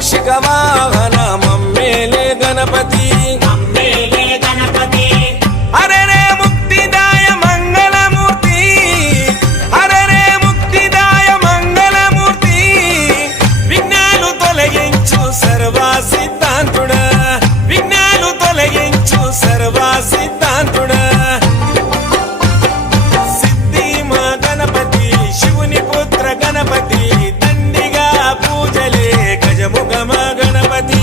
మూషిక వాహన మమ్మేలే గణపతి హరే రే ముక్తిదాయ మంగళమూర్తి హరే రే ముక్తిదాయ మంగళమూర్తి విఘ్నాలు తొలగించు సర్వా సిద్ధాంతుడా విఘ్నాలు తొలగించు సర్వా సిద్ధాంతుడా సిద్ధి మా గణపతి శివుని పుత్ర గణపతి దండిగా పూజలే గజముఖ మా గణపతి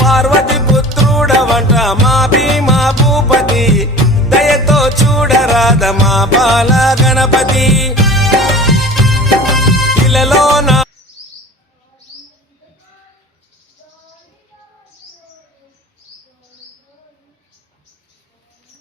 పార్వతి పుత్రుడవంట మా భీమా భూపతి దయతో చూడరాద మా బాల గణపతి